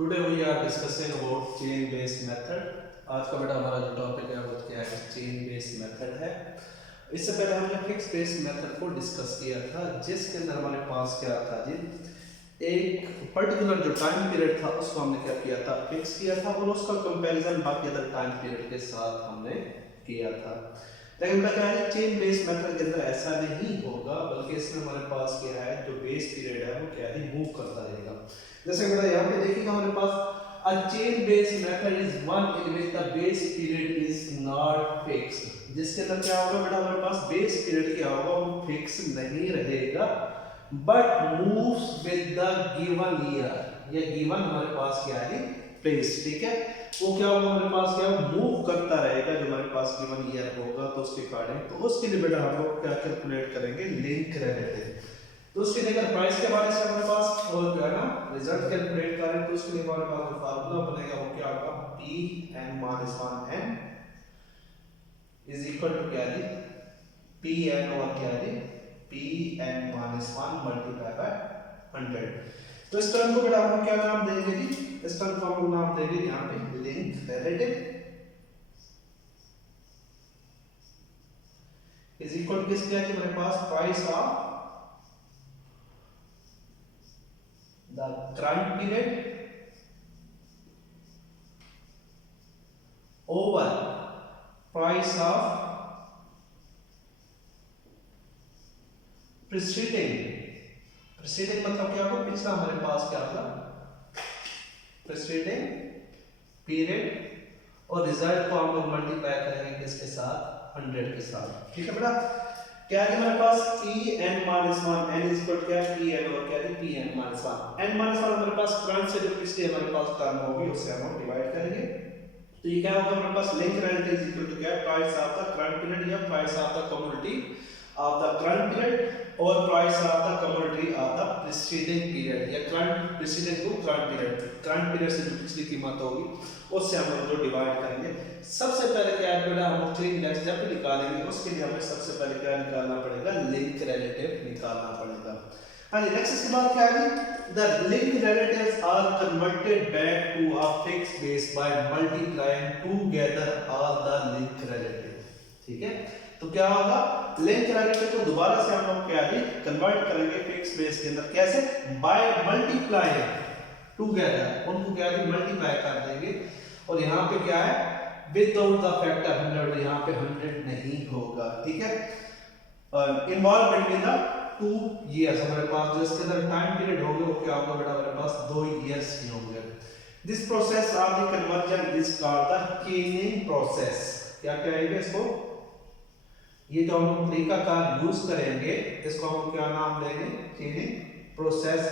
Today we are discussing about chain based method. आज का बेटा हमारा जो टॉपिक है वो क्या है, चेन बेस्ड मेथड है। इससे पहले हमने फिक्स बेस्ड मेथड को डिस्कस किया था, जिसके अंदर हमारे पास क्या था जी, एक पर्टिकुलर जो टाइम पीरियड था उसको हमने क्या किया था, फिक्स किया था और उसका कंपैरिजन बाकी अदर टाइम पीरियड के साथ हमने किया था। लेकिन क्या है, चेन बेस्ड मेथड के अंदर ऐसा नहीं होगा, बल्कि इसमें हमारे पास क्या है, जो बेस पीरियड है वो क्या है, मूव करता रहेगा। जैसे बेटा यहाँ पे देखिएगा हमारे पास a chain based method is one in which the base period is not fixed। जिसके अंदर क्या होगा बेटा, हमारे पास बेस पीरियड क्या होगा, वो फिक्स नहीं रहेगा, but moves with the given year. ये गिवन हमारे पास क्या है, प्लेस, ठीक है। वो क्या होगा, हमारे पास क्या मूव करता रहेगा, जो हमारे पास गिवन ईयर होगा तो उसके अकॉर्डिंग। तो उसके लिए बेटा हम लोग क्या कैलकुलेट करेंगे, लिंक रिलेटिव। तो उसके लिए अगर प्राइस के बारे से हमारे पास और जो है ना रिजल्ट कैलकुलेट करें, तो उसके लिए हमारे पास जो फार्मूला बनेगा वो क्या होगा, P n minus 1 n is equal to क्या है, P n और क्या है, P n minus 1 multiply by 100। तो इस टर्म को बेटा हम क्या नाम देंगे जी, इस टर्म को हम नाम देंगे यहाँ पे link relative is equal to किसके है, हमारे पास price of the current period over price of preceding मतलब क्या होगा, पिछला हमारे पास क्या होगा, preceding पीरियड, और रिजल्ट को हम लोग मल्टीप्लाई करेंगे किसके साथ, 100 के साथ। ठीक है बेटा, क्या है हमारे पास P n minus 1 n is equal to क्या है, P n और क्या है, P n minus 1 n minus 1 हमारे पास करंट से जो पिछले हमारे पास टर्म होगी उससे हम डिवाइड करेंगे। तो ये क्या होगा, हमारे पास link relative is equal to क्या है, price of the current period या price of the commodity of the current period और price of the commodity of the preceding period, या current preceding to current period से जो पिछली कीमत होगी उससे हम लोग जो डिवाइड करेंगे। सबसे पहले क्या है बेटा, हम चेन इंडेक्स जब भी निकालेंगे उसके लिए हमें सबसे पहले क्या निकालना पड़ेगा, लिंक रिलेटिव निकालना पड़ेगा। हाँ जी, नेक्स्ट इसके बाद क्या है, the link relatives are converted back to a fixed base by multiplying together all the link relative. ठीक है, तो क्या होगा, लिंक रिलेटिव को दोबारा से हम लोग क्या है कन्वर्ट करेंगे फिक्स्ड बेस के अंदर, कैसे, बाय मल्टीप्लाइंग टुगेदर, उनको क्या है मल्टीप्लाई कर देंगे। और यहाँ पे क्या है, विदाउट द फैक्टर 100, यहाँ पे 100 नहीं होगा। ठीक है, इन्वॉल्व बिटवीन द 2 इयर्स, हमारे पास जो इसके अंदर टाइम पीरियड होंगे वो क्या होगा बेटा, हमारे पास 2 इयर्स ही होंगे। This process of the conversion is called the चेनिंग process. क्या कहेंगे इसको, ये जो हम तरीका का यूज करेंगे इसको हम क्या नाम देंगे, चेनिंग प्रोसेस।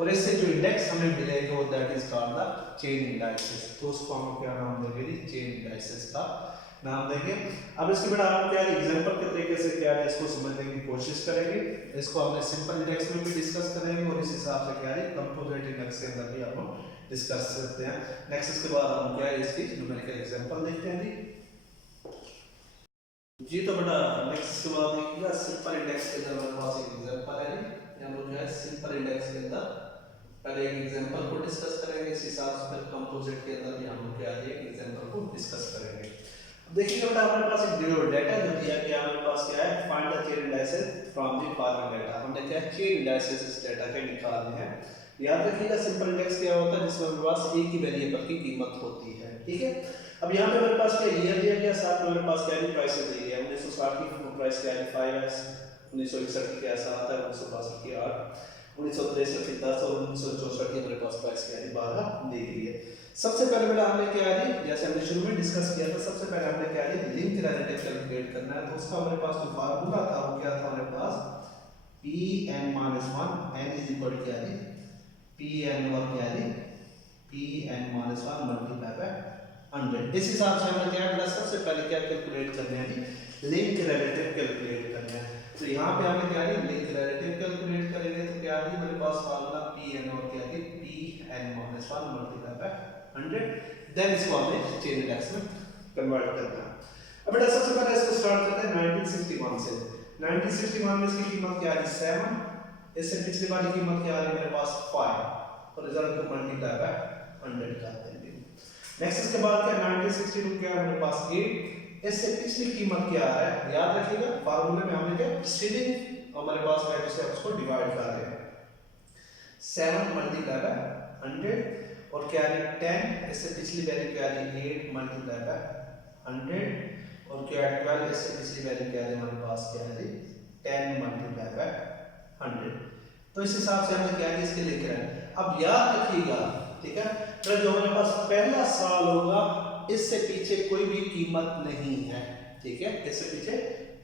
और इससे जो इंडेक्स हमें मिलेगा वो that is called the chain indices. तो उसको हम क्या नाम देंगे, चेन इंडाइसेस का नाम देंगे। अब इसके बेटा हम क्या एग्जांपल के तरीके से क्या है इसको समझने की कोशिश करेंगे। इसको हमने सिंपल इंडेक्स में भी डिस्कस करेंगे और इस हिसाब से क्या है कंपोजिट इंडेक्स के अंदर भी हम डिस्कस करते हैं। नेक्स्ट इसके बाद हम क्या है इसकी न्यूमेरिकल एग्जांपल देखते हैं जी। तो बेटा नेक्स्ट इसके बाद देखिएगा सिंपल इंडेक्स के अंदर हमारे पास एक एग्जांपल है जी। हम लोग जो है सिंपल इंडेक्स के अंदर पहले एक एग्जांपल को डिस्कस करेंगे, इस हिसाब से फिर कंपोजिट के अंदर भी हम लोग क्या है एक एग्जांपल को डिस्कस करेंगे। देखिए बेटा हमारे पास एक डेटा जो दिया गया, हमारे पास क्या है, find the chain indices from the following data. हमने क्या चेन इंडाइसेस इस डेटा के निकालने हैं। याद रखिएगा सिंपल इंडेक्स क्या होता है, जिसमें हमारे पास एक ही वेरिएबल की कीमत होती है। ठीक है, अब यहाँ पे हमारे पास क्या ईयर दिया गया, साथ में हमारे पास क्या है प्राइस दी गई है। 1960 की प्राइस क्या है 5 है, 1961 की क्या 7 है, 1962 की 8, 1963 की 10 और 1964 की हमारे पास प्राइस क्या है 12 दी गई है। सबसे पहले बेटा हमने क्या है, जैसे हमने शुरू में डिस्कस किया था, सबसे पहले हमने क्या है लिंक रिलेटिव कैलकुलेट करना है। तो उसका हमारे पास जो फार्मूला था वो क्या था, हमारे पास Pn minus 1 n is equal to क्या है Pn और क्या है Pn माइनस 1 मल्टीप्लाई बाय 100। इस हिसाब से हमें क्या करना, सबसे पहले क्या कैलकुलेट करना है, लिंक रिलेटिव कैलकुलेट करना है। तो यहाँ पे हमें क्या है लिंक रिलेटिव कैलकुलेट करेंगे। तो क्या है मेरे पास फार्मूला Pn और क्या है Pn minus 1 multiply by 100, then इसको हमें चेन इंडेक्स में कन्वर्ट करना है। अब बेटा सबसे पहले इसको स्टार्ट करते हैं 1961 से। 1961 में इसकी कीमत क्या है 7, इससे पिछली वाली कीमत क्या आ रही है मेरे पास 5 और रिजल्ट को मल्टीप्लाई बाय 100। कर देंगे। नेक्स्ट इसके बाद क्या 1962 क्या है हमारे पास 8, इससे पिछली कीमत क्या आ रहा है याद रखिएगा, फार्मूले में हमने क्या प्रीसीडिंग हमारे पास वैल्यू से उसको डिवाइड कर रहे हैं। 7 मल्टीप्लाई बाय 100 और क्या है 10, इससे पिछली वैल्यू क्या है 8 मल्टीप्लाई बाय 100 और क्या है 12, इससे पिछली वैल्यू क्या है हमारे पास क्या है 10 मल्टीप्लाई बाय 100। तो इस हिसाब से हमने क्या है इसके लेकर आए। अब याद रखिएगा ठीक है, तो जो हमारे पास पहला साल होगा इससे पीछे कोई भी कीमत नहीं है, ठीक है, इससे पीछे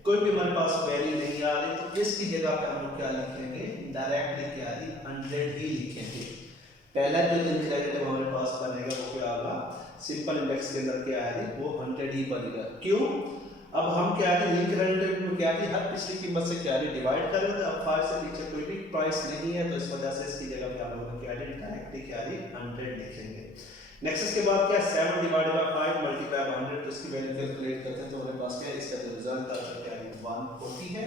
कोई भी हमारे पास वैल्यू नहीं आ रही, तो इसकी जगह पे हम लोग क्या लिखेंगे डायरेक्टली क्या है 100 ही लिखेंगे। पहला जो लिंक रिलेटिव हमारे पास बनेगा वो क्या होगा सिंपल इंडेक्स के अंदर क्या है वो 100 ही बनेगा। क्यों, अब हम क्या है लिंक रिलेटिव में क्या है हर पिछली कीमत से क्या है डिवाइड कर रहे थे, अब 5 से पीछे कोई भी प्राइस नहीं है, तो इस वजह से इसकी जगह पे आप लोग क्या है डायरेक्टली क्या है 100 लिखेंगे। नेक्स्ट इसके बाद क्या 7 डिवाइडेड बाय 5 मल्टीप्लाई बाय 100, तो इसकी वैल्यू कैलकुलेट करते हैं तो हमारे पास क्या है इसका रिजल्ट आता है क्या है 140 है।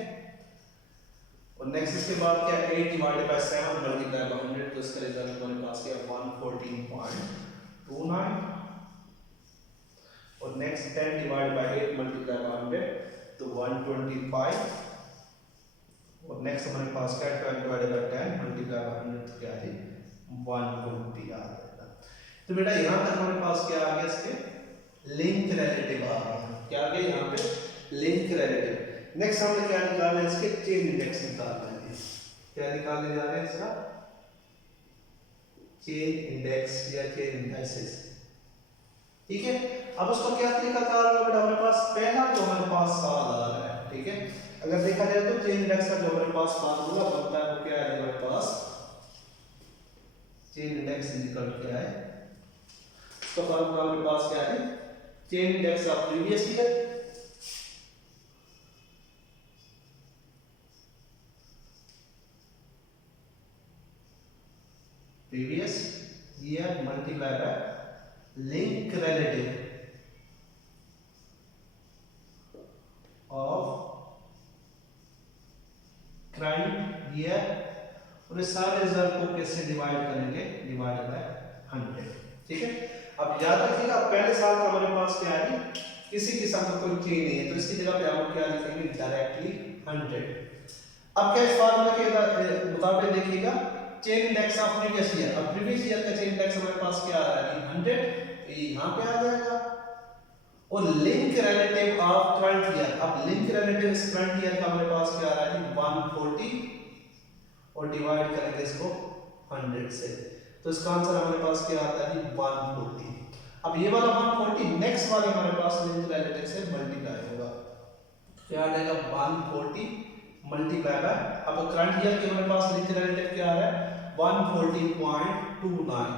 और नेक्स्ट इसके बाद क्या 8 डिवाइडेड बाय 7 मल्टीप्लाई बाय 100, तो इसका रिजल्ट हमारे पास क्या 114.29। और next 10 divided by 8 multiply by 100 तो 125। और नेक्स्ट हमारे पास क्या 12 डिवाइडेड बाय 10 मल्टीप्लाई बाय 100 तो क्या है 120 आ जाएगा। तो बेटा यहां तक हमारे पास क्या आ गया इसके लिंक रिलेटिव आ गया, क्या आ गया यहां पे लिंक रिलेटिव। नेक्स्ट हमने क्या निकालना है इसके चेन इंडेक्स निकालना है, क्या निकालने जा रहे हैं इसका चेन इंडेक्स या चेन इंडाइसेस, ठीक है। अब उसको क्या तरीका कार होगा बेटा हमारे पास पहला जो हमारे पास साल आ रहा है, ठीक है, अगर देखा जाए तो चेन इंडेक्स का जो हमारे पास फार्मूला बनता है वो क्या है हमारे पास चेन इंडेक्स इक्वल क्या है, तो फार्मूला हमारे पास क्या है chain index of previous year multiply by link relative of current year, और इस सारे रिजल्ट को कैसे डिवाइड करेंगे डिवाइड बाय 100, ठीक है। अब याद रखिएगा पहले साल का हमारे पास क्या है किसी किस्म का कोई चेंज नहीं है, तो इसकी जगह पे हम क्या लिखेंगे डायरेक्टली 100। अब क्या इस फार्मूला के मुताबिक देखिएगा chain index of previous year, अब प्रीवियस ईयर का चेन इंडेक्स हमारे पास क्या आ रहा है 100, तो ये यहां पे आ जाएगा। और link relative of current year, अब लिंक रिलेटिव इस करंट ईयर का हमारे पास क्या आ रहा है 140 और डिवाइड करेंगे इसको 100 से, तो इसका आंसर हमारे पास क्या आता है 140। अब ये वाला 140 नेक्स्ट वाले हमारे पास लिंक रिलेटिव से मल्टीप्लाई होगा, क्या आ जाएगा 140 मल्टीप्लाई बाय, अब करंट ईयर के हमारे पास लिंक रिलेटिव क्या आ रहा है 140.29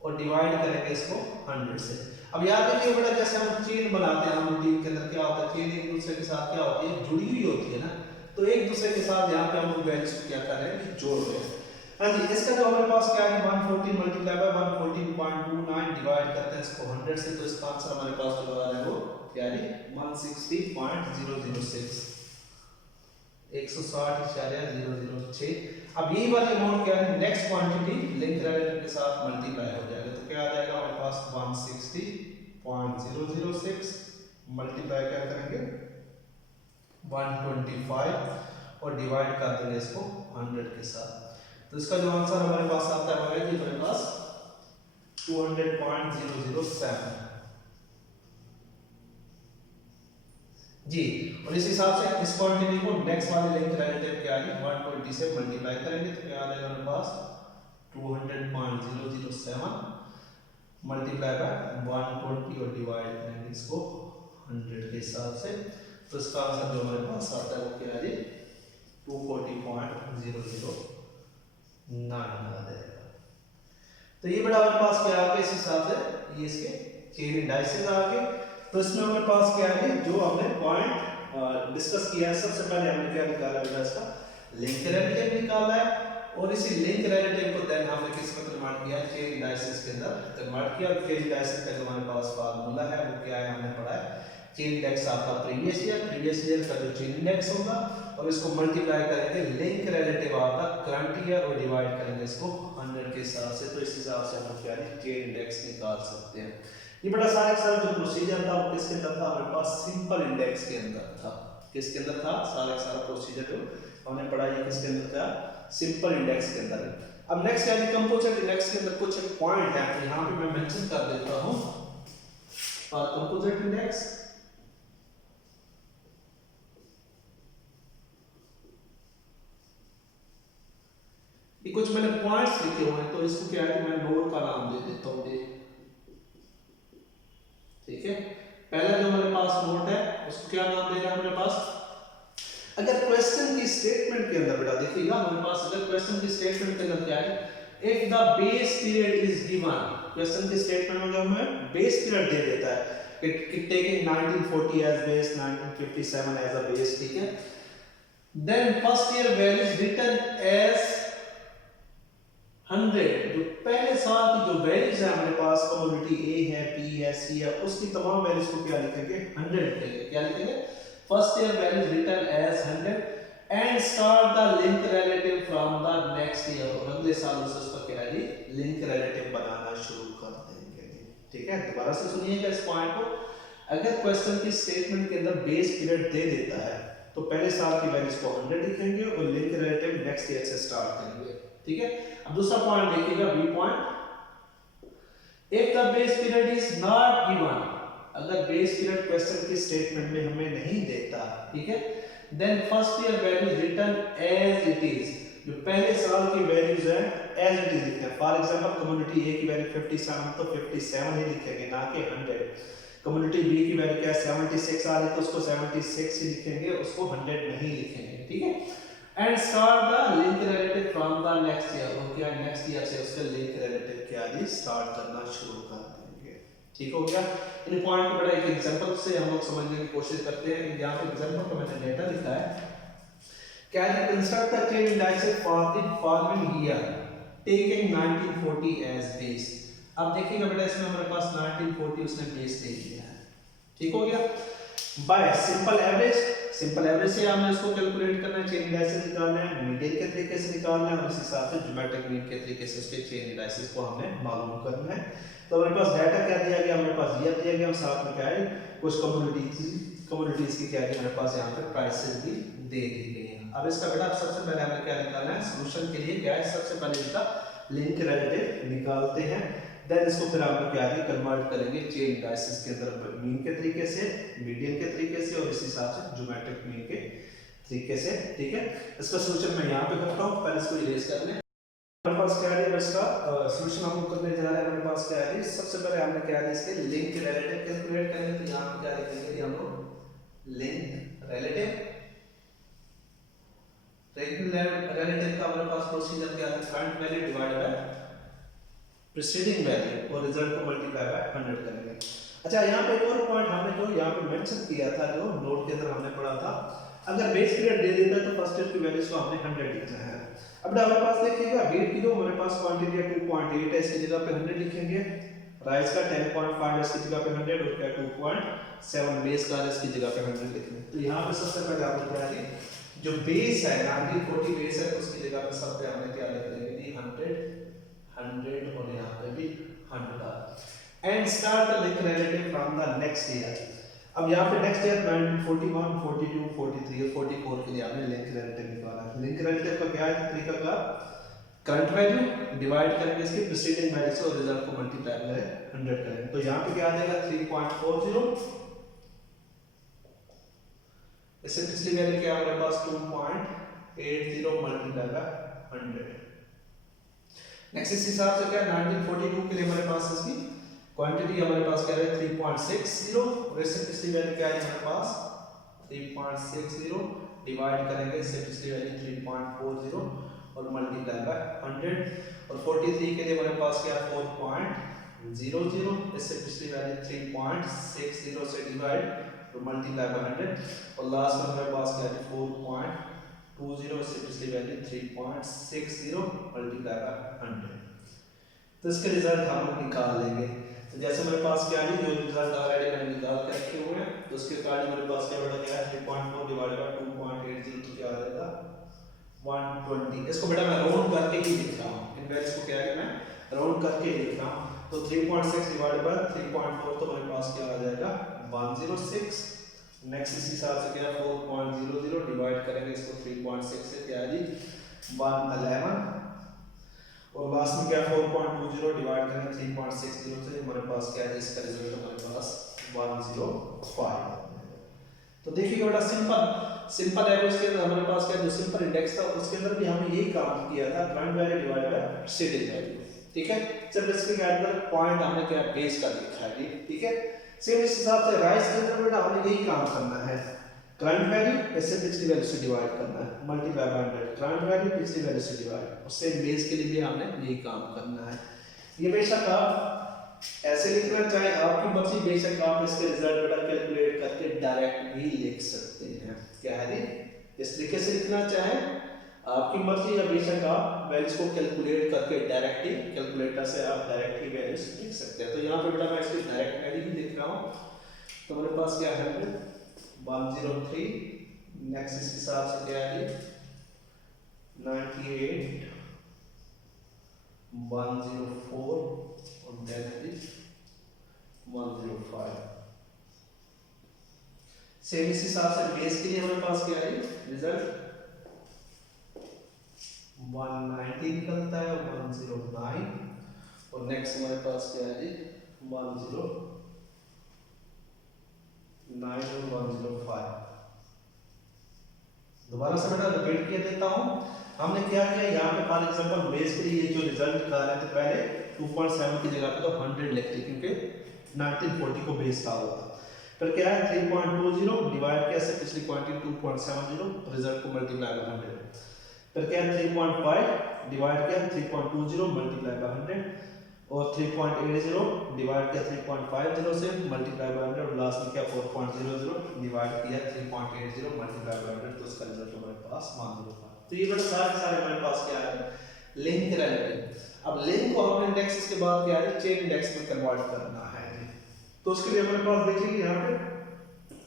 और डिवाइड करेंगे इसको 100 से। अब याद रखिए बेटा जैसे हम चेन बनाते हैं हम रूटीन के अंदर क्या होता है चेन एक दूसरे के साथ क्या होती है जुड़ी हुई होती है ना, तो एक दूसरे के साथ यहाँ पे हम लोग वैल्यूज क्या कर रहे हैं जोड़ रहे हैं। हाँ जी, इसका जो हमारे पास क्या है 140 मल्टीप्लाई बाय 114.29 डिवाइड करते हैं इसको 100 से, तो इसका आंसर हमारे पास जो आ रहा है वो क्या है 160.006 160.006। अब यही वाली अमाउंट क्या है नेक्स्ट क्वांटिटी लिंक रिलेटिव के साथ मल्टीप्लाई हो जाएगा, तो क्या आ जाएगा हमारे पास 160.006 मल्टीप्लाई क्या करेंगे 125 और डिवाइड कर देंगे इसको 100 के साथ, तो इसका जो आंसर हमारे पास आता है वो है हमारे पास 200.007 जी। और इस हिसाब से इस क्वांटिटी को नेक्स्ट वाले लिंक रिलेटिव क्या है 120 से मल्टीप्लाई करेंगे, तो क्या आ जाएगा हमारे पास 200.007 मल्टीप्लाई बाय 120 और डिवाइड करेंगे इसको 100 के हिसाब से, तो इसका आंसर जो हमारे पास आता है वो क्या है 240.009 आ जाएगा। तो ये बड़ा हमारे पास क्या आ गया इस हिसाब से ये इसके चेन इंडाइसेस आ गए। तो इसमें हमारे पास क्या है जो हमने पॉइंट डिस्कस किया है, सबसे पहले हमने क्या निकाला बेटा इसका लिंक रिलेटिव निकाला है, और इसी लिंक रिलेटिव को देन हमने किस में कन्वर्ट किया चेन इंडाइसेस के अंदर कन्वर्ट किया। चेन इंडाइसेस का जो हमारे पास फार्मूला है वो क्या है हमने पढ़ा है चेन इंडेक्स आपका प्रीवियस ईयर का जो चेन इंडेक्स होगा और इसको मल्टीप्लाई करेंगे लिंक रिलेटिव आपका करंट ईयर और डिवाइड करेंगे इसको 100 के हिसाब से, तो इस हिसाब से हम क्या है चेन इंडेक्स निकाल सकते हैं। ये बड़ा सारा सारा जो प्रोसीजर था वो किसके अंदर था, हमारे पास सिंपल इंडेक्स के अंदर था। किसके अंदर था, सारा प्रोसीजर जो हमने पढ़ा ये किसके अंदर था, सिंपल इंडेक्स के अंदर। अब नेक्स्ट यानी कंपोजिट इंडेक्स के अंदर कुछ एक पॉइंट है, तो यहाँ पे मैं मेंशन कर देता हूँ। और कंपोजिट इंडेक्स ये कुछ मैंने पॉइंट्स लिखे हुए हैं, तो इसको क्या है मैं नोड का नाम दे देता हूँ। ठीक है, पहला जो हमारे पास नोट है उसको क्या नाम देना है हमारे पास। अगर क्वेश्चन की स्टेटमेंट के अंदर बेटा देखिएगा हमारे पास, अगर क्वेश्चन की स्टेटमेंट के अंदर क्या है, if the base period is given, question की स्टेटमेंट में जो हमें बेस पीरियड दे देता है, it taking 1940 as base, 1957 as a base, ठीक है, then first year values written as 100, जो पहले साल की जो वैल्यूज है हमारे पास, कम्युनिटी ए है, पी है, सी है, उसकी तमाम वैल्यूज को क्या लिखेंगे 100 लिखेंगे। क्या लिखेंगे, first year values written as 100 and start the link relative from the next year, और अगले साल से उसका क्या है लिंक रिलेटिव बनाना शुरू कर देंगे। ठीक है, दोबारा से सुनिएगा इस पॉइंट को। अगर क्वेश्चन की स्टेटमेंट के अंदर बेस पीरियड दे देता है तो पहले साल की वैल्यूज को 100 लिखेंगे और लिंक रिलेटिव नेक्स्ट ईयर से स्टार्ट करेंगे। ठीक है, अब दूसरा पॉइंट देखिएगा, B point, if the base period is not given, अगर बेस पीरियड क्वेश्चन की स्टेटमेंट में हमें नहीं देता, ठीक है, then first year values written as it is, जो पहले साल की वैल्यूज है एज इट इज लिखते हैं। फॉर एग्जांपल कम्युनिटी ए की वैल्यू 57 तो 57 ही लिखेंगे, ना कि 100। कम्युनिटी बी की वैल्यू क्या है 76 आ रही, तो उसको 76 ही लिखेंगे, उसको 100 नहीं लिखेंगे। ठीक है, and start the link relative from the next year, और क्या नेक्स्ट ईयर से उसके लिंक रिलेटिव क्या दी स्टार्ट करना शुरू कर देंगे। ठीक हो गया, इन पॉइंट को बड़ा एक एग्जांपल से हम लोग समझने की कोशिश करते हैं। यहाँ पे एग्जांपल को मैंने डेटा लिखा है, can you construct the chain index for the following year taking 1940 as base. अब देखिएगा बेटा इसमें हमारे पास 1940 उसने बेस ले लिया है। ठीक हो गया, bye simple average, simple average से हमें इसको कैलकुलेट करना है, चेन इंडाइसेस निकालना है, मीडियन के तरीके से निकालना है, और उस हिसाब से ज्योमेट्रिक मीन के तरीके से उसके चेन इंडाइसेस को हमने मालूम करना है। तो हमारे पास डाटा क्या दिया गया, हमारे पास ये दिया गया, और साथ में क्या है कुछ कम्युनिटीज की क्या है हमारे पास यहाँ पे प्राइसेस भी दे दी गई हैं। अब इसका बेटा सबसे पहले हमें क्या निकालना है, सॉल्यूशन के लिए क्या है, सबसे पहले इसका लिंक रिलेटिव निकालते हैं, देन इसको फिर हम क्या है कन्वर्ट करेंगे चेन इंडाइसेस के अंदर मीन के तरीके से, मीडियन के तरीके से, और इस हिसाब से ज्योमेट्रिक मीन के तरीके से। ठीक है, इसका सॉल्यूशन मैं यहाँ पे करता हूँ, पहले इसको इरेज कर लें। हमारे पास क्या है इसका सॉल्यूशन हम लोग करने जा रहे हैं। हमारे पास क्या है, सबसे पहले हमने क्या है इसके लिंक रिलेटिव कैलकुलेट करेंगे, तो यहाँ पे क्या लिखेंगे हम लोग लिंक रिलेटिव का हमारे पास प्रोसीजर क्या है, current value divide by preceding value और रिजल्ट को मल्टीप्लाई बाय 100 करेंगे। अच्छा, यहाँ पे एक और पॉइंट हमने जो यहाँ पे मेंशन किया था, जो नोट के अंदर हमने पढ़ा था, अगर बेस पीरियड दे देता है तो फर्स्ट ईयर की वैल्यूज को हमने 100 लिखना है। अब हमारे पास देखिएगा वेट की जो हमारे पास क्वांटिटी है 2.8 है, इसकी जगह पे 100 लिखेंगे, राइस का 10.5 है, इसकी जगह पे 100, और क्या 2.7 बेस का है, इसकी जगह पे 100 लिखेंगे। तो यहाँ पे सबसे पहले आपको क्या है, जो बेस है 1940 बेस है, उसकी जगह पे सब पे हमने क्या लिख देंगे 100 और यहाँ पे भी 100 and start the link relative from the next year. अब यहाँ पे नेक्स्ट ईयर 1941, 42, 43 और 44 के लिए हमने लिंक रिलेटिव निकाला। लिंक रिलेटिव का क्या है तरीका का, करंट वैल्यू डिवाइड करके इसके प्रीसीडिंग वैल्यू से और रिजल्ट को मल्टीप्लाई करें 100 करेंगे, तो यहाँ पे क्या आ जाएगा 3.40, इससे पिछली वैल्यू क्या हमारे पास 2.80 मल्टीप्लाई बाय 100। नेक्स्ट इस हिसाब से क्या 1942 के लिए हमारे पास इसकी क्वांटिटी हमारे पास क्या है 3.60, और इससे पिछली वैल्यू क्या है हमारे पास 3.60 डिवाइड करेंगे इससे पिछली वैल्यू 3.40 और मल्टीप्लाई बाय 100, और 43 के लिए हमारे पास क्या 4.00, इससे पिछली वैल्यू 3.60 से डिवाइड तो मल्टीप्लाई बाय 100, और लास्ट में हमारे पास क्या है 4.20, इससे पिछली वैल्यू 3.60 मल्टीप्लाई बाय 100। तो इसके रिजल्ट हम लोग निकाल लेंगे। तो जैसे मेरे पास क्या है जो रिजल्ट ऑलरेडी मैंने निकाल के रखे हुए हैं, तो उसके कारण मेरे पास क्या बेटा क्या है 3.4 डिवाइडेड बाय 2.80, तो क्या आ जाएगा 120। इसको बेटा मैं राउंड करके ही लिख रहा हूं, इन वैल्यूज को क्या है मैं राउंड करके लिख रहा हूँ। तो 3.6 डिवाइड बाय 3.4 तो हमारे पास क्या आ जाएगा 106। नेक्स्ट इस हिसाब से क्या 4.00 डिवाइड करेंगे इसको 3.6 से क्या है जी 111 और लास्ट में क्या 4.20 डिवाइड करेंगे 3.60 से हमारे पास क्या है इसका रिजल्ट हमारे पास 105। तो देखिए बड़ा सिंपल एवरेज के अंदर हमारे पास क्या जो सिंपल इंडेक्स था उसके अंदर भी हमने यही काम किया था current value divide by stated value. ठीक है, जब इसके अंदर पॉइंट हमने क्या बेस का लिखा है। ठीक है, सेम इस हिसाब से राइज के अंदर बेटा हमने यही काम करना है, करंट वैल्यू ऐसे पिछली वैल्यू से डिवाइड करना है मल्टीप्लाई बाय 100, करंट वैल्यू पिछली वैल्यू से डिवाइड, और सेम बेस के लिए भी हमने यही काम करना है। ये बेशक आप ऐसे लिखना चाहे आपकी मर्जी, बेशक आप इसके रिजल्ट बेटा कैलकुलेट करके डायरेक्ट भी लिख सकते हैं। क्या है जी इस तरीके से लिखना चाहे आपकी मर्जी, या बेशक आप वैल्यूज को कैलकुलेट करके डायरेक्ट ही कैलकुलेटर से आप डायरेक्ट ही वैल्यूज लिख सकते हैं। तो यहाँ पे बेटा मैं इसकी डायरेक्ट वैल्यू ही लिख रहा हूँ। तो हमारे पास क्या है 103, नेक्स्ट इस हिसाब से क्या है 98, 104 और देन 105। सेम इस हिसाब से बेस के लिए हमारे पास क्या है रिजल्ट 190 निकलता है 109 और नेक्स्ट हमारे पास क्या है 109 और 105। दोबारा से बेटा रिपीट किया देता हूं। हमने क्या किया यहाँ पे फॉर एग्जांपल बेस के लिए जो रिजल्ट निकाल रहे थे पहले 2.7 की जगह पे तो 100 लिखते क्योंकि 1940 को बेस था हुआ। फिर क्या है 3.20 डिवाइड किया से पिछली क्वांटिटी 2.70 रिजल्ट को मल्टीप्लाई बाय 100। फिर क्या है 3.5 डिवाइड किया 3.20 मल्टीप्लाई बाय 100 और 3.80 डिवाइड किया 3.50 से मल्टीप्लाई बाय 100 और लास्ट में क्या 4.00 डिवाइड किया 3.80 मल्टीप्लाई बाय 100 तो इसका रिजल्ट हमारे पास 105। तो ये बड़ा सारे हमारे पास क्या है लिंक रिलेटिव। अब लिंक को हमने इंडेक्स के बाद क्या है चेन इंडेक्स में कन्वर्ट करना है। तो उसके लिए हमारे पास देखिए यहाँ पे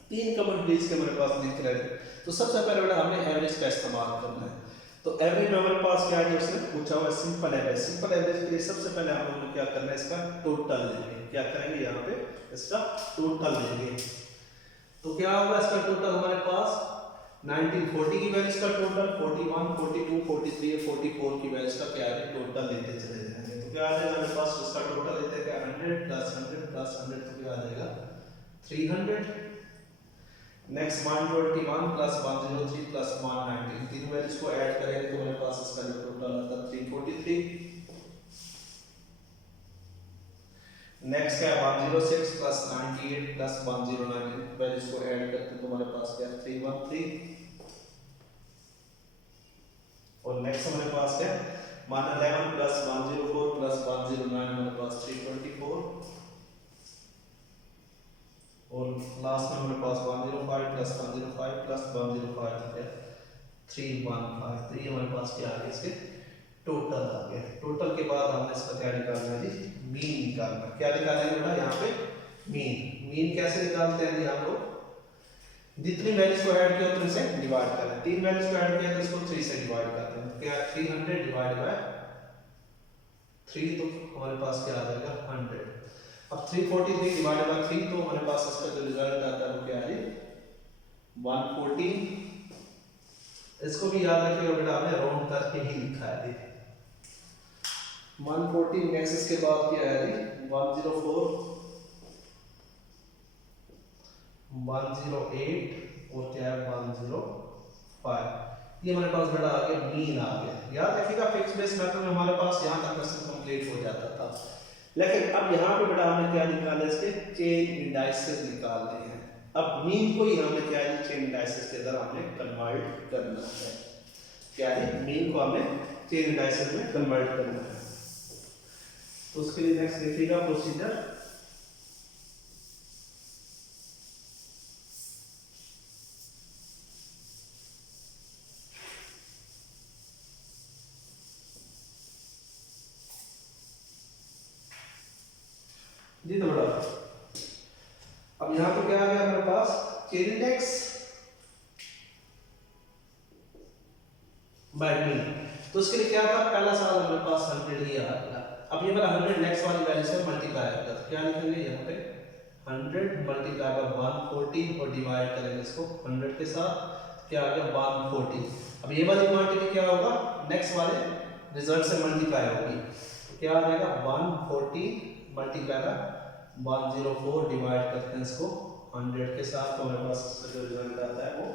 तीन कमोडिटीज के हमारे पास लिंक रिलेटिव। तो सबसे पहले बेटा हमने एवरेज का इस्तेमाल करना है। तो एवरेज में हमारे पास क्या है उसने पूछा हुआ सिंपल एवरेज। सिंपल एवरेज के लिए सबसे पहले हम लोग क्या करना है इसका टोटल लेंगे। क्या करेंगे यहाँ पे इसका टोटल लेंगे। तो क्या होगा इसका टोटल हमारे पास 1940 की वैल्यूज का टोटल 41, 42, 43 और 44 की वैल्यूज का क्या है टोटल लेते चले जाएंगे। तो क्या आ जाएगा हमारे पास उसका टोटल लेते क्या 100 प्लस 100 प्लस 100 तो क्या आ जाएगा 300। नेक्स्ट 121 प्लस 103 प्लस 119 तीन वैल्यूज को ऐड करेंगे तो हमारे पास इसका जो टोटल आता है 343। नेक्स्ट क्या है 106 प्लस 98 प्लस 109 वैल्यूज को ऐड करते तो हमारे पास क्या 313 और नेक्स्ट हमारे पास क्या 111 प्लस 104 प्लस 109 हमारे पास 324 और लास्ट में हमारे पास 105 प्लस 105 प्लस 105 है 315। तो ये हमारे पास क्या आ गया इसके टोटल आ गया। टोटल के बाद हमने इसका क्या निकालना है जी मीन निकालना। क्या निकालेंगे बेटा यहाँ पे मीन कैसे निकालते हैं जी हम लोग जितनी वैल्यूज को ऐड किया तो इसे डिवाइड करना है। तीन वैल्यूज को ऐड किया तो इसको 3 से डिवाइड करते हैं। क्या 300 डिवाइड बाय 3 तो हमारे पास क्या आ जाएगा 100। अब 343 डिवाइड बाय 3 तो हमारे पास इसका जो रिजल्ट आता है वो क्या है 114। इसको भी याद रखिएगा बेटा हमने राउंड करके ही लिखा है 114। नेक्स्ट इसके बाद क्या है 104 108 और क्या है 105। ये हमारे पास बेटा आ गया मीन आ गया। याद रखिएगा फिक्स बेस मेथड में हमारे पास यहाँ तक क्वेश्चन कंप्लीट हो जाता था। लेकिन अब यहाँ पे बेटा हमने क्या निकाला इसके चेन इंडाइसेस निकालने हैं। अब मीन को ही हमने क्या है चेन इंडाइसेस के अंदर हमने कन्वर्ट करना है। क्या है मीन को हमने चेन इंडाइसेस में कन्वर्ट करना है। तो उसके लिए नेक्स्ट देखिएगा प्रोसीजर। जी तो बड़ा अब यहाँ पे क्या आ गया हमारे पास चेन इंडेक्स बाय मीन। तो उसके लिए क्या था, पहला सवाल हमारे पास 100 ही आ गया। अब ये मेरा 100 नेक्स्ट वाली वैल्यू से मल्टीप्लाई होगा, तो क्या लिखेंगे यहाँ पे 100 मल्टीप्लाई बाय 140 और डिवाइड करेंगे इसको 100 के साथ, क्या आ गया 140। अब ये वाली क्वांटिटी क्या होगा, नेक्स्ट वाले रिजल्ट से मल्टीप्लाई होगी, तो क्या आ जाएगा 140 मल्टीप्लाई बाय 104 डिवाइड करते हैं इसको 100 के साथ, तो हमारे पास इसका जो रिजल्ट आता है वो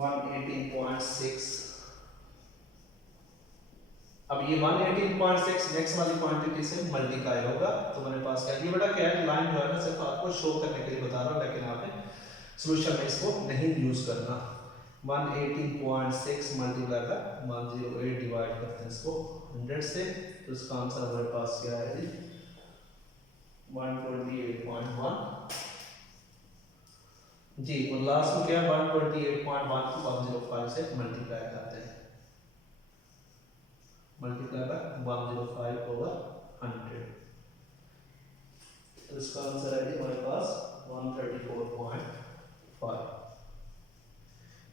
118.6। अब ये 118.6 नेक्स्ट वाली क्वांटिटी से मल्टीप्लाई होगा, तो हमारे पास क्या ये बड़ा क्या है, लाइन जो है ना सिर्फ आपको शो करने के लिए बता रहा हूं, लेकिन आपने सॉल्यूशन में इसको नहीं यूज करना। 118.6 मल्टीप्लाई बाय 108 डिवाइड करते हैं इसको 100 से, तो इसका आंसर हमारे पास क्या है जी 128.1 जी, और लास्ट में क्या 128.1 को 105 से मल्टीप्लाई करते हैं, मल्टीप्लाई बाय 105 ओवर 100, तो इसका आंसर है जी हमारे पास 134.5।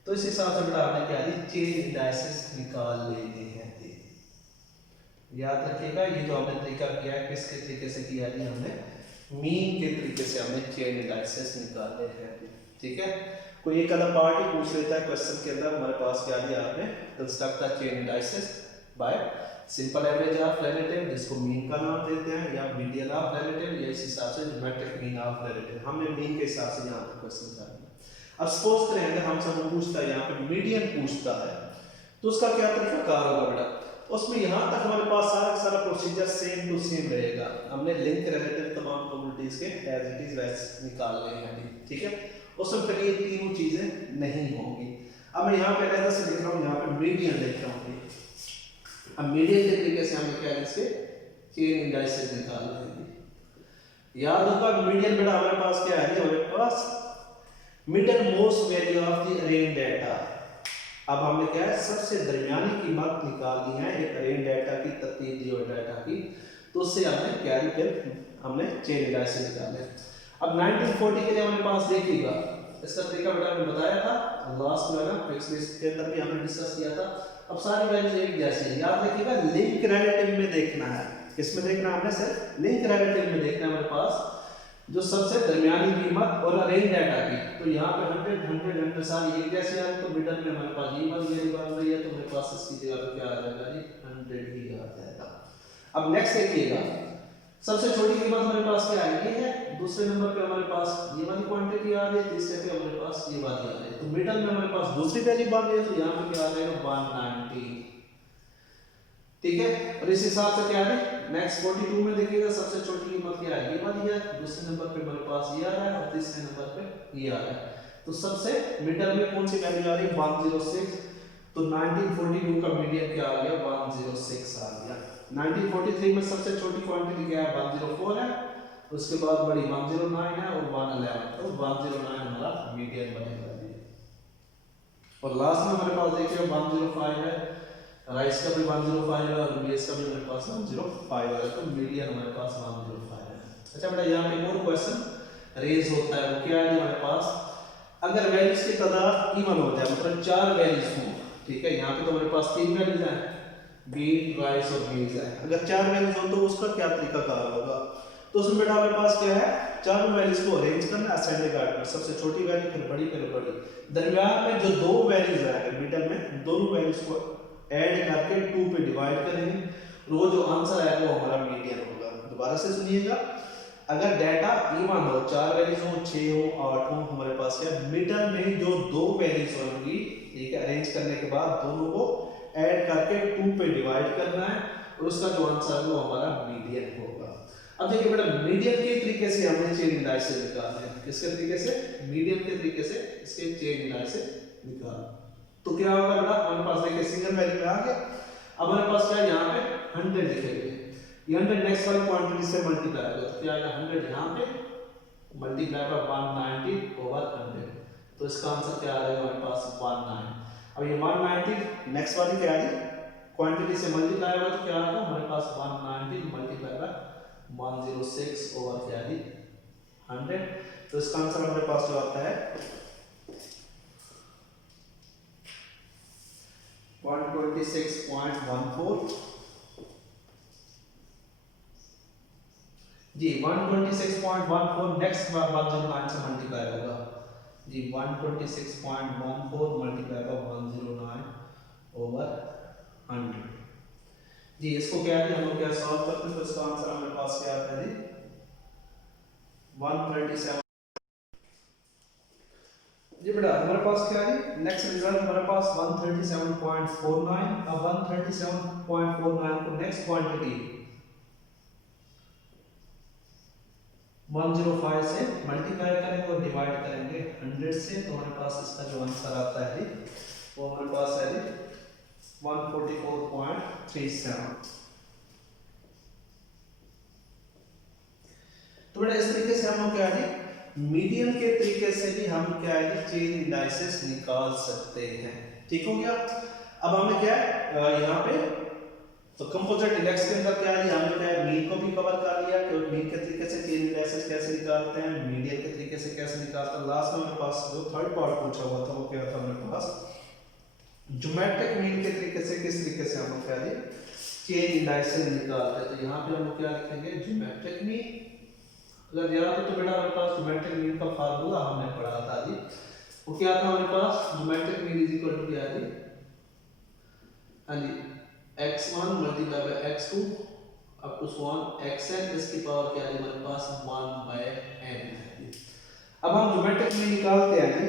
तो इस हिसाब से बेटा आपने क्या दी, चेन इंडाइसेस निकाल लेने हैं। याद रखिएगा ये जो हमने तरीका किया है किसके तरीके से किया है, हमने मीन के तरीके से हमने चेन इंडाइसेस निकाले हैं, ठीक है। कोई एक आधा पार्ट ही पूछ लेता है क्वेश्चन के अंदर, हमारे पास क्या दिया आपने, construct the chain indices bye simple average of relative, जिसको मीन का नाम देते हैं, या मीडियन ऑफ रिलेटिव, या इस हिसाब से ज्योमेट्रिक मीन ऑफ रिलेटिव, हमने मीन के हिसाब से यहाँ पे क्वेश्चन कर लिया। अब सपोज करें अगर हमसे वो पूछता है यहाँ पे मीडियन पूछता है, तो उसका क्या तरीका कार होगा बेटा, उसमें यहाँ तक हमारे पास सारा प्रोसीजर सेम टू सेम रहेगा। हमने लिंक रिलेटिव तमाम प्रोबेबिलिटीज के एज इट इज वैसे निकाल रहे हैं, ठीक है। उसमें फिर ये तीनों चीजें नहीं होंगी। अब मैं यहाँ पे अलग से लिख रहा हूँ, यहाँ पे मीडियन लिख रहा हूँ। अब मीडियन के तरीके से हमें क्या है, इसके चेन इंडाइसेस निकाल लेंगे। याद होगा मीडियन बेटा हमारे पास क्या है, हमारे पास middle most value of the arrange data. अब हमने क्या है, सबसे दरमियानी कीमत निकालनी है एक अरेंज डाटा की, तरतीब दी हुई डाटा की, तो उससे हमने क्या फिर हमने चेन इंडाइसेस निकाले। अब 1940 के लिए हमारे पास देखिएगा, इसका तरीका बेटा हमने बताया था लास्ट में ना, फिक्स लिस्ट के अंदर भी हमने डिस्कस किया था। अब सारी वैल्यूज एक जैसी है, याद रखिएगा लिंक रिलेटिव में देखना है। किसमें देखना है, हमने सिर्फ लिंक रिलेटिव में देखना है हमारे पास, जो सबसे दरमियानी कीमत और अरेंज डाटा की। तो यहाँ पे 100 सारी एक जैसी आ रही, तो मिडल में हमारे पास ये वाली वैल्यू बन रही है, तो हमारे पास इसकी जगह पे क्या आ जाएगा जी 100 ही आ जाएगा। अब नेक्स्ट देखिएगा, सबसे छोटी कीमत हमारे पास क्या है, ये है। दूसरे नंबर पे हमारे पास ये वाली क्वांटिटी आ रही है, तीसरे पे हमारे पास ये वाली आ रही है, तो मिडल में हमारे पास दूसरी वैल्यू बन रही है, तो यहाँ पे क्या आ जाएगा 190, ठीक है। और इस हिसाब से क्या है, नेक्स्ट 42 में देखिएगा सबसे छोटी कीमत क्या है, ये वाली है। दूसरे नंबर पे हमारे पास ये आ रहा है, और तीसरे नंबर पे ये आ रहा है। तो सबसे मिडल में कौन सी वैल्यू आ रही है 106, तो 1942 का मीडियन क्या आ गया 106 आ गया। 1943 में सबसे छोटी क्वांटिटी क्या है 104 है, उसके बाद बड़ी 109 है और 111, तो 109 हमारा मीडियन बनेगा। और लास्ट में हमारे पास देखिए 105 है, राइस का भी 105 है और बेस का भी हमारे पास 105 है, तो मीडियन हमारे पास 105 है। अच्छा बेटा यहाँ पे और क्वेश्चन रेज होता है, वो क्या है हमारे पास, अगर वैल्यूज की तादाद इवन हो जाए, मतलब 4 वैल्यूज हो, ठीक है। यहाँ पे तो हमारे पास 3 वैल्यूज हैं, बीट, राइस और बीन्स है। अगर 4 वैल्यूज हो तो उसका क्या तरीका कार होगा, तो उसमें बेटा हमारे पास क्या है, चारों वैल्यूज को अरेंज करना असेंडिंग ऑर्डर में, सबसे छोटी वैल्यू फिर बड़ी फिर बड़ी, दरमियान में जो दो वैल्यूज आएंगे मिडल में, दोनों वैल्यूज को ऐड करके 2 पे डिवाइड करेंगे, वो जो आंसर आएगा वो हमारा मीडियन होगा। दोबारा से सुनिएगा, अगर डाटा इवन हो, 4 वैल्यूज हो, 6 हो, 8 हो, हमारे पास क्या मिडल में जो दो वैल्यूज होंगी, ठीक है, अरेंज करने के बाद दोनों को ऐड करके 2 पे डिवाइड करना है, और उसका जो आंसर है वो हमारा मीडियन होगा। अब देखिए बेटा मीडियन के तरीके से हमने चेन इंडाइसेस निकालने हैं, किसके तरीके से, मीडियन के तरीके से इसके चेन इंडाइसेस निकाल। तो क्या होगा बेटा, हमारे पास देखिए सिंगल वैल्यू में आ गया। अब हमारे पास क्या है, यहाँ पे 100 लिखेंगे, ये 100 नेक्स्ट वाली क्वांटिटी से मल्टीप्लाई होगा, तो क्या आएगा 100 यहाँ पे मल्टीप्लाई बाय 190 ओवर 100, तो इसका आंसर क्या आ जाएगा हमारे पास 19। अब ये 190 नेक्स्ट वाली क्या है क्वांटिटी से मल्टीप्लाई होगा, तो क्या आएगा हमारे पास 190 मल्टीप्लाई बाय 106 ओवर क्या है 100, तो इसका आंसर हमारे पास जो आता है 126.5 126.14 जी 126.14 नेक्स्ट 109 से मल्टीप्लाई होगा जी 126.14 मल्टीप्लाई बाय 109 ओवर 100 जी इसको क्या है हम लोग क्या सॉल्व करते हैं तो इसका आंसर हमारे पास क्या आता है जी 137 जी बेटा हमारे पास क्या है नेक्स्ट रिजल्ट हमारे पास 137.49 अब 137.49 को नेक्स्ट क्वांटिटी 105 से मल्टीप्लाई करेंगे और डिवाइड करेंगे 100 से तो हमारे पास इसका जो आंसर आता है वो हमारे पास है 144.37 तो बेटा इस तरीके से हम लोग क्या है मीडियन के तरीके से भी हम क्या है चेन इंडाइसेस निकाल सकते हैं ठीक हो गया अब हमने क्या यहाँ पे तो कंपोजिट इंडेक्स के अंदर क्या है हमने क्या मीन को भी कवर कर लिया कि मीन के तरीके से चेन इंडाइसेस कैसे निकालते हैं मीडियन के तरीके से कैसे निकालते हैं लास्ट में हमारे पास जो थर्ड पार्ट पूछा हुआ था वो क्या था हमारे पास ज्योमेट्रिक मीन के तरीके से किस तरीके से हम लोग क्या है चेन इंडाइसेस निकालते हैं तो यहाँ पे हम लोग क्या लिखेंगे ज्योमेट्रिक मीन अगर याद हो तो बेटा हमारे पास ज्योमेट्रिक मीन का फार्मूला हमने पढ़ा था जी वो क्या था हमारे पास geometric mean is equal to क्या है हाँ जी x1 multiply by x2 up to so xn इसकी पावर क्या है हमारे पास 1 बाय n है अब हम ज्योमेट्रिक मीन निकालते हैं जी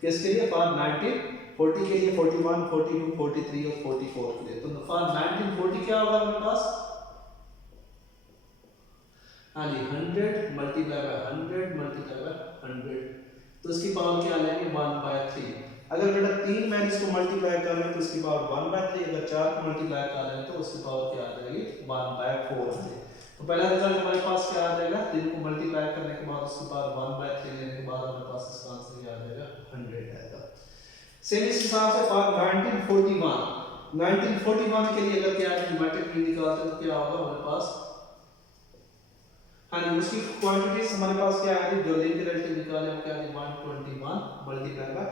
किसके लिए फॉर 19 40 के लिए 41 42 43 और 44 के लिए तो फॉर 1940 क्या होगा हमारे पास हाँ जी 100 मल्टीप्लाई बाय 100 मल्टीप्लाई बाय 100 तो इसकी पावर क्या आ जाएगी 1/3 अगर बेटा 3 मैंने इसको मल्टीप्लाई कर रहे हैं तो इसकी पावर 1/3 अगर 4 को मल्टीप्लाई कर रहे हैं तो उसकी पावर क्या आ जाएगी 1/4 आ जाएगी तो पहला रिजल्ट हमारे पास क्या आ जाएगा 3 को मल्टीप्लाई करने के बाद उसकी पावर 1/3 लेने के बाद हमारे पास इसका आंसर क्या आ जाएगा 100 आएगा सेम इस हिसाब से फॉर 1941 के लिए अगर क्या ज्योमेट्रिक मीन निकालते हैं तो क्या होगा हमारे पास हाँ जी उसकी क्वांटिटीज हमारे पास क्या है जो लिंक रिलेटिव निकाले हम क्या है 121 मल्टीप्लाई बाय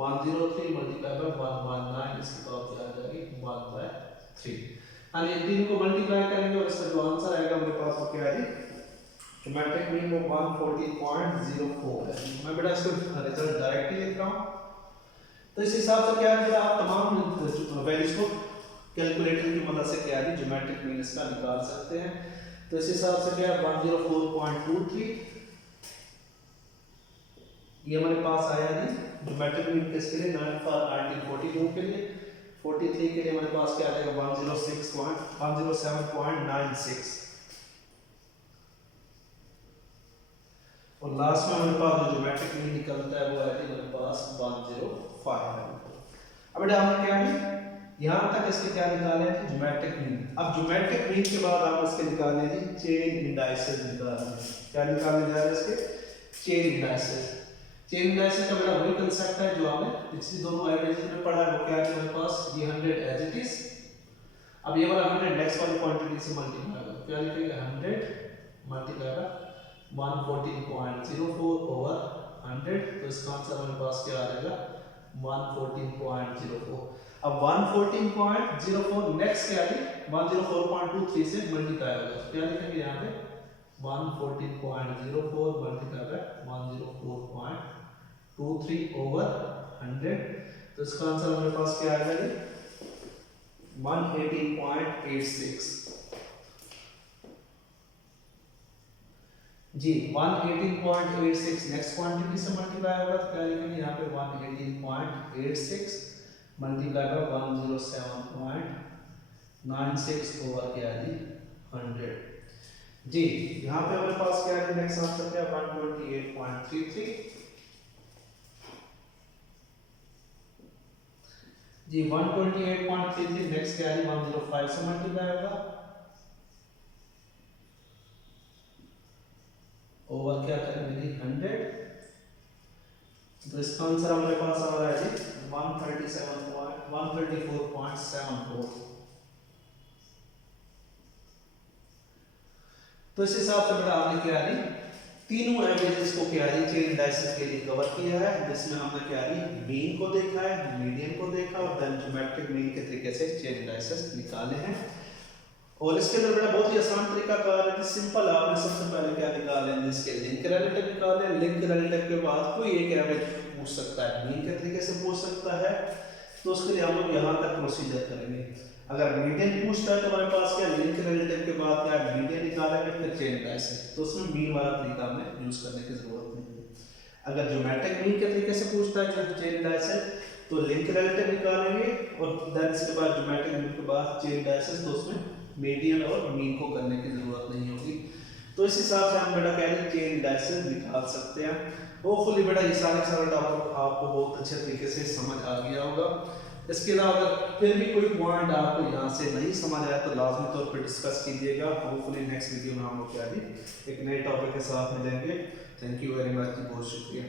103 मल्टीप्लाई बाय 119 इसकी पावर क्या आ जाएगी 1/3 हाँ जी तीन को मल्टीप्लाई करेंगे और इसका जो आंसर आएगा हमारे पास वो क्या है ज्योमेट्रिक मीन वो 140.04 है मैं बेटा इसको रिजल्ट डायरेक्टली लिख रहा हूं तो इस हिसाब से क्या है आप तमाम वैल्यूज को कैलकुलेटर की मदद से क्या है ज्योमेट्रिक मीन इसका निकाल सकते हैं तो इस हिसाब से क्या 104.23 ये हमारे पास आया जी ज्योमेट्रिक मीन किसके लिए 1942 के लिए 43 के लिए हमारे पास क्या आ जाएगा 107.96 और लास्ट में हमारे पास जो ज्योमेट्रिक मीन निकलता है वो है जी हमारे पास 105 है अब बेटा हमने क्या है यहां तक इसके क्या निकाले हैं ज्योमेट्रिक मीन अब ज्योमेट्रिक मीन के बाद हम इसके निकालने हैं चेन इंडाइसेस निकालने हैं क्या निकालने जा रहे हैं इसके चेन इंडाइसेस का बेटा वही कांसेप्ट है जो हमने पिछली दोनों एवरेज में पढ़ा है वो क्या है हमारे पास ये 100 एज इट इज अब ये वाला 100 नेक्स्ट वाली क्वांटिटी से मल्टीप्लाई करो क्या लिखेंगे 100 मल्टीप्लाई बाय 114.04 ओवर 100 तो इसका आंसर हमारे पास क्या आ जाएगा 114.04 अब 114.04 नेक्स्ट क्या है 104.23 से मल्टीप्लाई होगा तो क्या लिखेंगे यहाँ पे 114.04 मल्टीप्लाई बाय 104.23 ओवर 100 तो इसका आंसर हमारे पास क्या आ जाएगा 118.86 जी 118.86 नेक्स्ट क्वांटिटी से मल्टीप्लाई होगा तो क्या लिखेंगे यहाँ पे 118.86 मल्टीप्लाई बाय 107.96 ओवर क्या है 100 जी यहाँ पे हमारे पास क्या है नेक्स्ट आंसर क्या है 128.33 जी 128.33 नेक्स्ट क्या है 105 से मल्टीप्लाई होगा ओवर क्या करेंगे जी 100 तो इसका आंसर हमारे पास आ रहा है जी 134.74 तो इस हिसाब से बेटा आपने क्या है तीनों एवरेजेस को क्या है चेन डायसेस के लिए कवर किया है, जिसमें हमने क्या है मीन को देखा है, मीडियन को देखा और देन ज्योमेट्रिक मीन के तरीके से चेन डायसेस निकाले हैं। और इसके अंदर बड़ा बहुत ही आसान तरीका कार है कि सिंपल आपने सबसे पहले क्या निकाले हैं इसके लिंक रिलेटिव निकाले, लिंक रिलेटिव के बाद कोई एक एवरेज पूछ सकता है, मीन के तरीके से पूछ सकता है, तो उसके लिए हम लोग यहाँ तक प्रोसीजर करेंगे। अगर मीडियन पूछता है तो हमारे पास क्या लिंक रिलेटिव के बाद क्या मीडियन निकालेंगे फिर चेन डायसेस, तो उसमें मीन वाला तरीका हमें यूज करने की जरूरत नहीं है। अगर ज्योमेट्रिक मीन के तरीके से पूछता है जो चेन डायसेस तो लिंक रिलेटिव निकालेंगे और देन इसके बाद ज्योमेट्रिक मीन के बाद चेन डायसेस, तो उसमें मीडियन और मीन को करने की जरूरत नहीं होगी। तो इस हिसाब से हम बेटा क्या है चेन डायसेस निकाल सकते हैं। होपफुली बेटा ये सारे टॉपिक आपको बहुत अच्छे तरीके से समझ आ गया होगा। इसके अलावा अगर फिर भी कोई पॉइंट आपको यहाँ से नहीं समझ आया तो लाजमी तौर पर डिस्कस कीजिएगा। होपफुली नेक्स्ट वीडियो में हम लोग क्या एक नए टॉपिक के साथ मिलेंगे। थैंक यू वेरी मच, बहुत शुक्रिया।